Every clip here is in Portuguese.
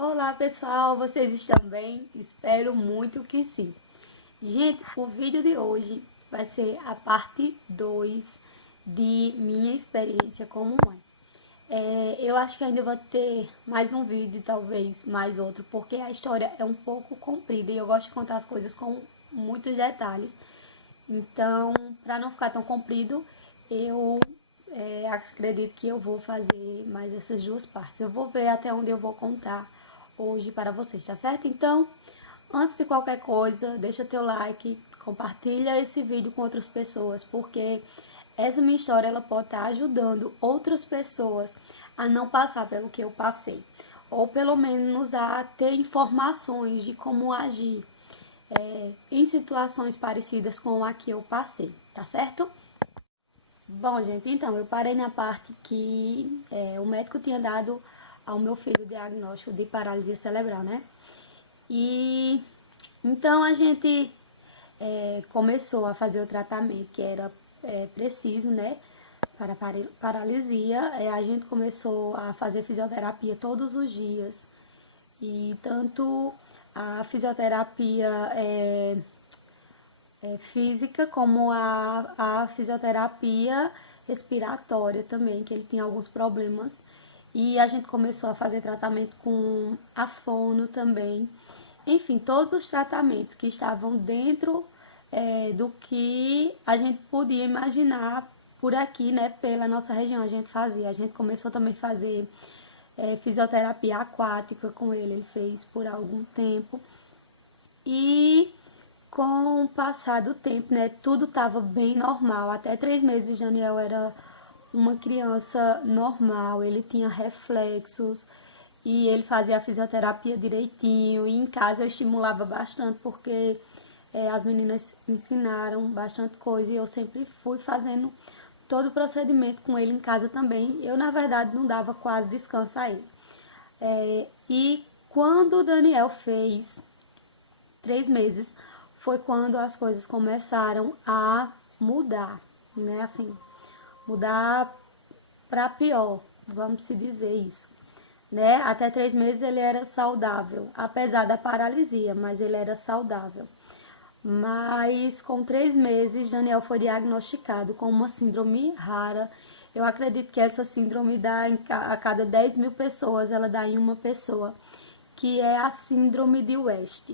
Olá pessoal, vocês estão bem? Espero muito que sim. Gente, o vídeo de hoje vai ser a parte 2 de minha experiência como mãe. Eu acho que ainda vou ter mais um vídeo, talvez mais outro, porque a história é um pouco comprida e eu gosto de contar as coisas com muitos detalhes. Então, para não ficar tão comprido, eu acredito que eu vou fazer mais essas duas partes. Eu vou ver até onde eu vou contar hoje para vocês, tá certo? Então, antes de qualquer coisa, deixa teu like, compartilha esse vídeo com outras pessoas, porque essa minha história ela pode estar ajudando outras pessoas a não passar pelo que eu passei, ou pelo menos a ter informações de como agir em situações parecidas com a que eu passei, tá certo? Bom, gente, então, eu parei na parte que o médico tinha dado ao meu filho o diagnóstico de paralisia cerebral, né? E então a gente começou a fazer o tratamento que era preciso, né? Para paralisia. A gente começou a fazer fisioterapia todos os dias. E tanto a fisioterapia física, como a fisioterapia respiratória também, que ele tinha alguns problemas. E a gente começou a fazer tratamento com a fono também. Enfim, todos os tratamentos que estavam dentro do que a gente podia imaginar por aqui, né, pela nossa região, a gente fazia. A gente começou também a fazer fisioterapia aquática com ele, ele fez por algum tempo. E com o passar do tempo, né, tudo estava bem normal. Até 3 meses, Daniel era uma criança normal, ele tinha reflexos e ele fazia a fisioterapia direitinho. E em casa eu estimulava bastante, porque as meninas ensinaram bastante coisa e eu sempre fui fazendo todo o procedimento com ele em casa também. Eu, na verdade, não dava quase descanso a ele. E quando o Daniel fez 3 meses, foi quando as coisas começaram a mudar, né? Assim, mudar para pior, vamos se dizer isso, né? Até 3 meses ele era saudável, apesar da paralisia, mas ele era saudável. Mas com 3 meses, Daniel foi diagnosticado com uma síndrome rara. Eu acredito que essa síndrome dá a cada 10 mil pessoas, ela dá em uma pessoa, que é a síndrome de West.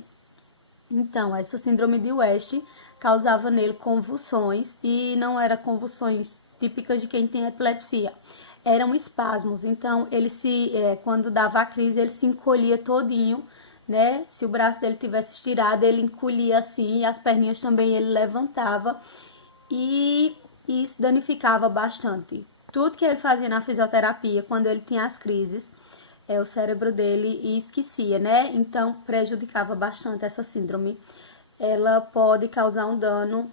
Então, essa síndrome de West causava nele convulsões, e não eram convulsões típicas de quem tem epilepsia, eram espasmos. Então, quando dava a crise, ele se encolhia todinho, né? Se o braço dele tivesse estirado, ele encolhia assim, e as perninhas também ele levantava, e isso danificava bastante. Tudo que ele fazia na fisioterapia, quando ele tinha as crises, o cérebro dele esquecia, né? Então prejudicava bastante essa síndrome. Ela pode causar um dano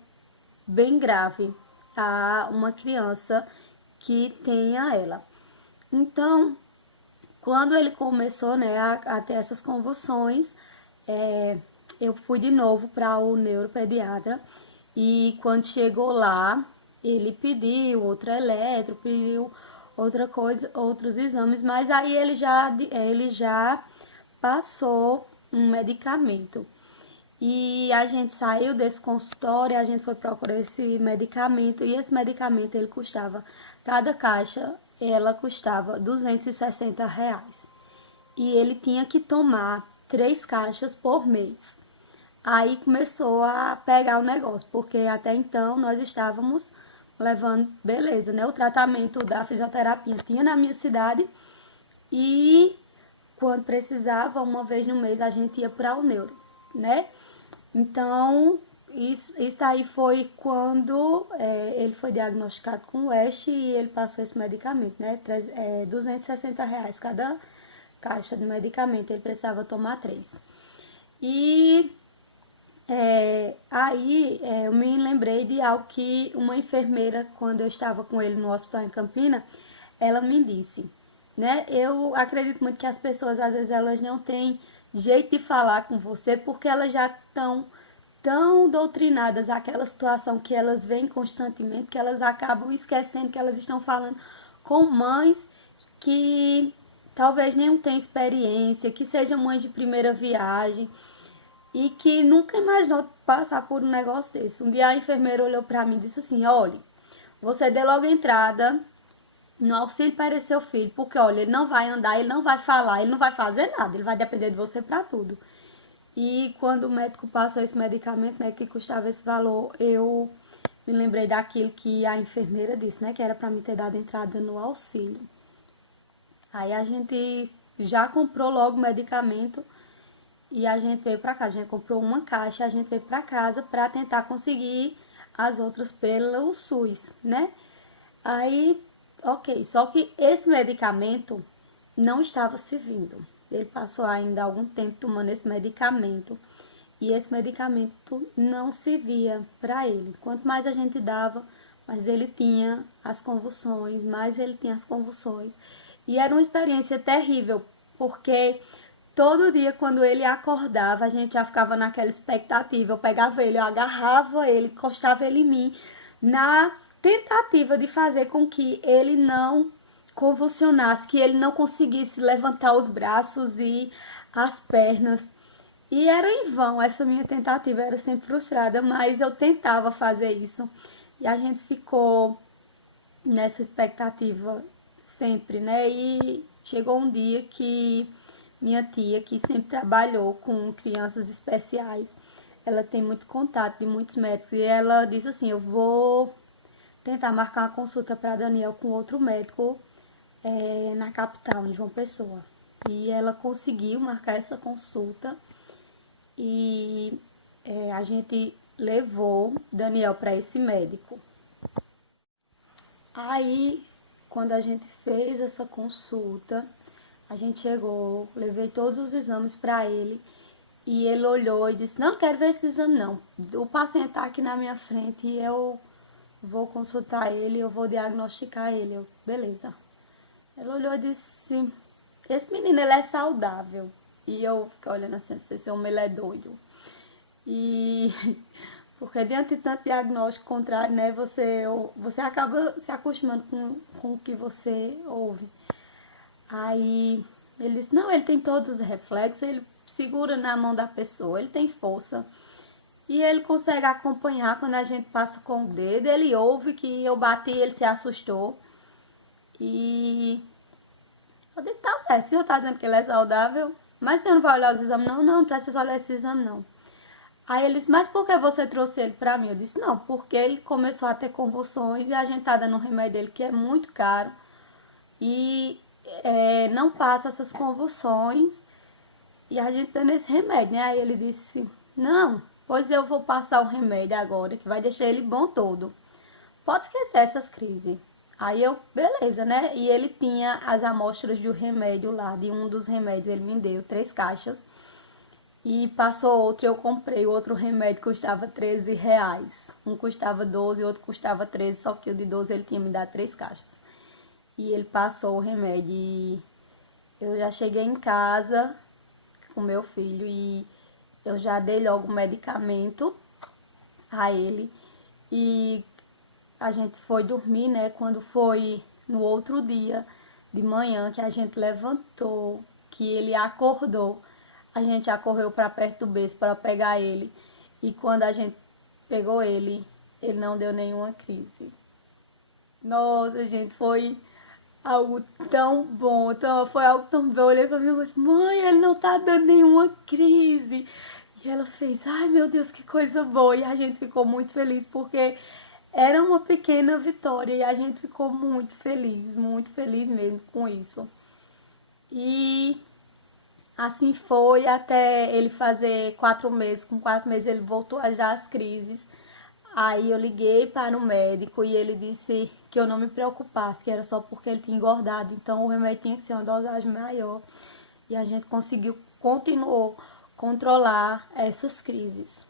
bem grave a uma criança que tenha ela. Então, quando ele começou, né, a ter essas convulsões, eu fui de novo para o neuropediatra, e quando chegou lá, ele pediu outra eletro, pediu outra coisa, outros exames, mas aí ele já passou um medicamento. E a gente saiu desse consultório, a gente foi procurar esse medicamento, e esse medicamento ele custava, cada caixa ela custava R$ 260. E ele tinha que tomar 3 caixas por mês. Aí começou a pegar o negócio, porque até então nós estávamos levando, beleza, né? O tratamento da fisioterapia tinha na minha cidade, e quando precisava, uma vez no mês, a gente ia para o neuro, né? Então, isso aí foi quando ele foi diagnosticado com West, e ele passou esse medicamento, né? R$ 260 cada caixa de medicamento, ele precisava tomar 3. E eu me lembrei de algo que uma enfermeira, quando eu estava com ele no hospital em Campina, ela me disse, né? Eu acredito muito que as pessoas, às vezes, elas não têm jeito de falar com você, porque elas já estão tão doutrinadas àquela situação que elas veem constantemente, que elas acabam esquecendo que elas estão falando com mães que talvez nenhum tenha experiência, que seja mãe de primeira viagem e que nunca imaginou passar por um negócio desse. Um dia a enfermeira olhou para mim e disse assim: olha, você dê logo entrada no auxílio para seu filho, porque olha, ele não vai andar, ele não vai falar, ele não vai fazer nada, ele vai depender de você para tudo. E quando o médico passou esse medicamento, né, que custava esse valor, eu me lembrei daquilo que a enfermeira disse, né, que era para me ter dado entrada no auxílio. Aí a gente já comprou logo o medicamento e a gente veio para casa. A gente comprou uma caixa, a gente veio para casa para tentar conseguir as outras pelo SUS, né? Aí, ok, só que esse medicamento não estava servindo. Ele passou ainda algum tempo tomando esse medicamento e esse medicamento não servia para ele. Quanto mais a gente dava, mais ele tinha as convulsões, mais ele tinha as convulsões. E era uma experiência terrível, porque todo dia quando ele acordava, a gente já ficava naquela expectativa. Eu pegava ele, eu agarrava ele, encostava ele em mim, na tentativa de fazer com que ele não convulsionasse, que ele não conseguisse levantar os braços e as pernas. E era em vão, essa minha tentativa era sempre frustrada, mas eu tentava fazer isso. E a gente ficou nessa expectativa sempre, né? E chegou um dia que minha tia, que sempre trabalhou com crianças especiais, ela tem muito contato de muitos médicos e ela disse assim: eu vou tentar marcar uma consulta para Daniel com outro médico na capital, em João Pessoa. E ela conseguiu marcar essa consulta e a gente levou Daniel para esse médico. Aí, quando a gente fez essa consulta, a gente chegou, levei todos os exames para ele e ele olhou e disse: não quero ver esse exame não. O paciente está aqui na minha frente e eu vou consultar ele, eu vou diagnosticar ele. Eu, beleza. Ele olhou e disse: esse menino ele é saudável. E eu fiquei olhando assim: esse homem ele é doido. E porque diante de tanto diagnóstico contrário, né, você acaba se acostumando com o que você ouve. Aí ele disse: não, ele tem todos os reflexos, ele segura na mão da pessoa, ele tem força. E ele consegue acompanhar quando a gente passa com o dedo, ele ouve que eu bati, ele se assustou. E eu disse: tá certo, o senhor tá dizendo que ele é saudável, mas o senhor não vai olhar os exames? Não, não precisa olhar esse exame não. Aí ele disse: mas por que você trouxe ele pra mim? Eu disse: não, porque ele começou a ter convulsões e a gente tá dando um remédio dele que é muito caro e não passa essas convulsões e a gente dando esse remédio, né? Aí ele disse: não, pois eu vou passar o remédio agora que vai deixar ele bom todo. Pode esquecer essas crises. Aí eu, beleza, né? E ele tinha as amostras do remédio lá, de um dos remédios, ele me deu 3 caixas. E passou outro, eu comprei. O outro remédio custava R$ 13. Um custava 12, o outro custava 13, só que o de 12 ele tinha me dado 3 caixas. E ele passou o remédio e eu já cheguei em casa com meu filho e eu já dei logo o medicamento a ele. E a gente foi dormir, né? Quando foi no outro dia de manhã que a gente levantou, que ele acordou, a gente já correu para perto do berço para pegar ele. E quando a gente pegou ele, ele não deu nenhuma crise. Nossa, gente, foi algo tão bom, foi algo tão bom. Eu olhei pra minha mãe e disse: mãe, ele não tá dando nenhuma crise. E ela fez: ai meu Deus, que coisa boa. E a gente ficou muito feliz porque era uma pequena vitória e a gente ficou muito feliz mesmo com isso. E assim foi até ele fazer 4 meses. Com 4 meses ele voltou a dar as crises. Aí eu liguei para o médico e ele disse que eu não me preocupasse, que era só porque ele tinha engordado. Então o remédio tinha que ser uma dosagem maior. E a gente continuou controlar essas crises.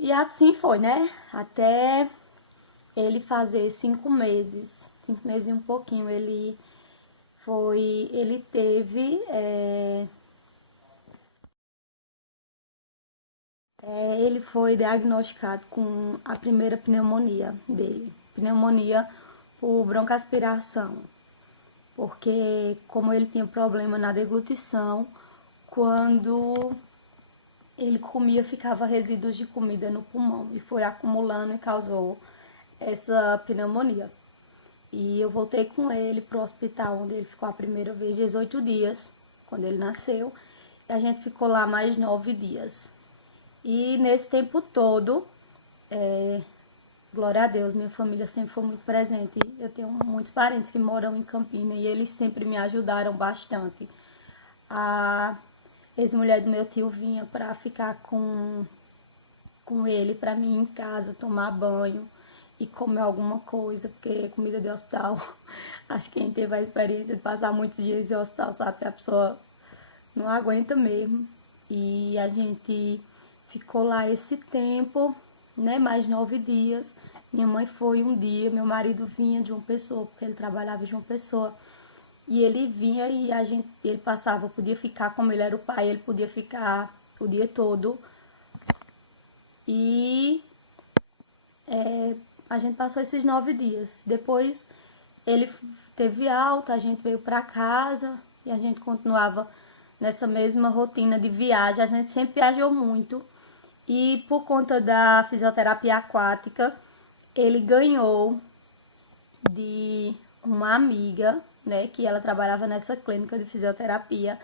E assim foi, né? Até ele fazer 5 meses, 5 meses e um pouquinho, ele teve, ele foi diagnosticado com a primeira pneumonia dele. Pneumonia por broncoaspiração, porque como ele tinha problema na deglutição, quando ele comia ficava resíduos de comida no pulmão e foi acumulando e causou essa pneumonia. E eu voltei com ele para o hospital onde ele ficou a primeira vez 18 dias, quando ele nasceu, e a gente ficou lá mais 9 dias. E nesse tempo todo, glória a Deus, minha família sempre foi muito presente. Eu tenho muitos parentes que moram em Campina e eles sempre me ajudaram bastante. A ex-mulher do meu tio vinha para ficar com ele, para mim em casa, tomar banho e comer alguma coisa, porque comida de hospital, acho que quem teve a experiência de passar muitos dias em hospital sabe que a pessoa não aguenta mesmo. E a gente ficou lá esse tempo, né, mais 9 dias. Minha mãe foi um dia, meu marido vinha de João Pessoa, porque ele trabalhava em João Pessoa. E ele vinha e ele passava, podia ficar, como ele era o pai, ele podia ficar o dia todo. E a gente passou esses 9 dias. Depois ele teve alta, a gente veio para casa e a gente continuava nessa mesma rotina de viagem. A gente sempre viajou muito. E por conta da fisioterapia aquática, ele ganhou de uma amiga, né, que ela trabalhava nessa clínica de fisioterapia.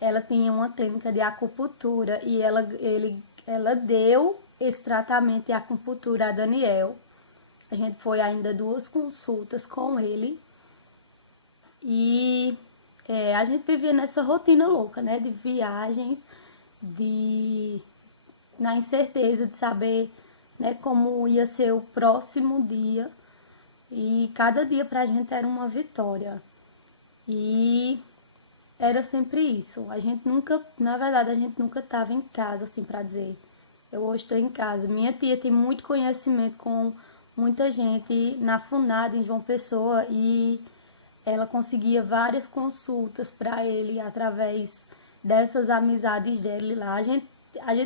Ela tinha uma clínica de acupuntura e ela deu esse tratamento de acupuntura a Daniel. A gente foi ainda 2 consultas com ele e a gente vivia nessa rotina louca, né, de viagens, na incerteza de saber, né, como ia ser o próximo dia. E cada dia pra gente era uma vitória. E era sempre isso. A gente nunca, na verdade, a gente nunca estava em casa, assim, pra dizer, eu hoje estou em casa. Minha tia tem muito conhecimento com muita gente na FUNAD, em João Pessoa, e ela conseguia várias consultas para ele através dessas amizades dele lá. A gente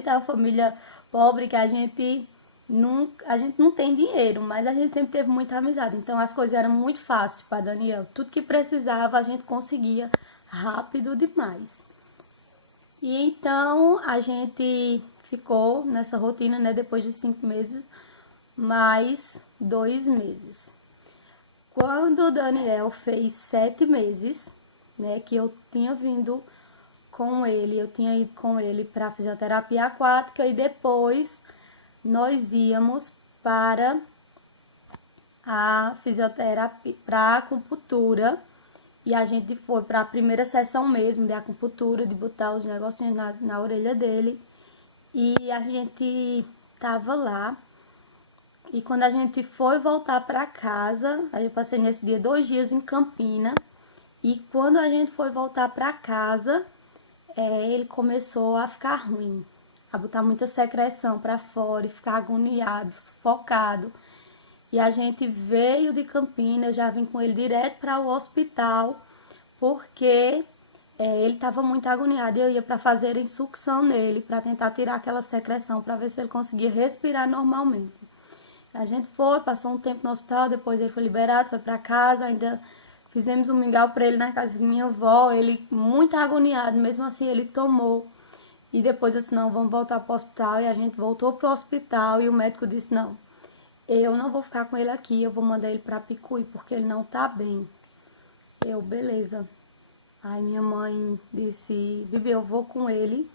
é uma família pobre que a gente não tem dinheiro, mas a gente sempre teve muita amizade. Então as coisas eram muito fáceis para Daniel. Tudo que precisava a gente conseguia rápido demais. E então a gente ficou nessa rotina, né, depois de 5 meses, mais 2 meses. Quando o Daniel fez 7 meses, né, que eu tinha vindo com ele, eu tinha ido com ele para fisioterapia aquática e depois nós íamos para a fisioterapia, para a acupuntura, e a gente foi para a primeira sessão mesmo de acupuntura, de botar os negocinhos na orelha dele, e a gente tava lá. E quando a gente foi voltar para casa, aí eu passei nesse dia 2 dias em Campina, e quando a gente foi voltar para casa, ele começou a ficar ruim, a botar muita secreção para fora e ficar agoniado, sufocado. E a gente veio de Campinas, eu já vim com ele direto para o hospital, porque ele estava muito agoniado e eu ia para fazer sucção nele, para tentar tirar aquela secreção, para ver se ele conseguia respirar normalmente. A gente foi, passou um tempo no hospital, depois ele foi liberado, foi para casa, ainda fizemos um mingau para ele na casa de minha avó, ele muito agoniado, mesmo assim ele tomou. E depois eu disse, não, vamos voltar para o hospital, e a gente voltou para o hospital e o médico disse, não, eu não vou ficar com ele aqui, eu vou mandar ele para Picuí, porque ele não tá bem. Eu, beleza. Aí minha mãe disse, Bibi, eu vou com ele,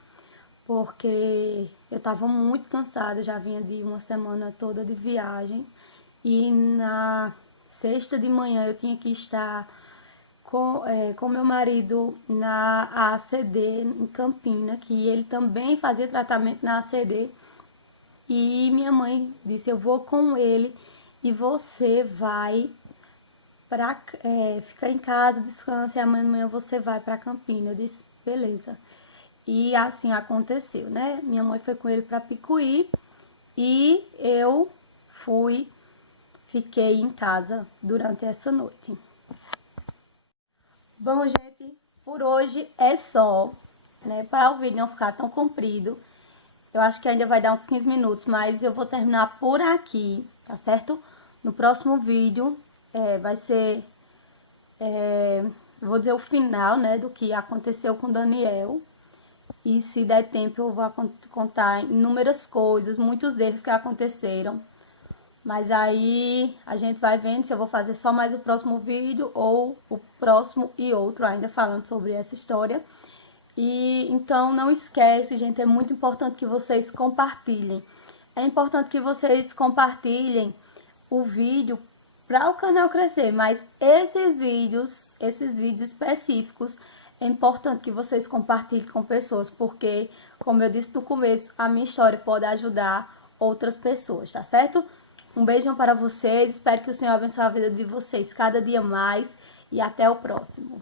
porque eu tava muito cansada, já vinha de uma semana toda de viagem. E na sexta de manhã eu tinha que estar com meu marido na ACD em Campina, que ele também fazia tratamento na ACD. E minha mãe disse, eu vou com ele e você vai ficar em casa, descansa e amanhã você vai para Campina. Eu disse, beleza. E assim aconteceu, né? Minha mãe foi com ele para Picuí e eu fiquei em casa durante essa noite. Bom, gente, por hoje é só, né? Para o vídeo não ficar tão comprido, eu acho que ainda vai dar uns 15 minutos, mas eu vou terminar por aqui, tá certo? No próximo vídeo vai ser, vou dizer o final, né, do que aconteceu com Daniel. E se der tempo eu vou contar inúmeras coisas, muitos deles que aconteceram. Mas aí a gente vai vendo se eu vou fazer só mais o próximo vídeo ou o próximo e outro ainda falando sobre essa história. E então não esquece, gente, é muito importante que vocês compartilhem. É importante que vocês compartilhem o vídeo para o canal crescer, mas esses vídeos específicos, é importante que vocês compartilhem com pessoas, porque, como eu disse no começo, a minha história pode ajudar outras pessoas, tá certo? Um beijão para vocês, espero que o Senhor abençoe a vida de vocês cada dia mais e até o próximo.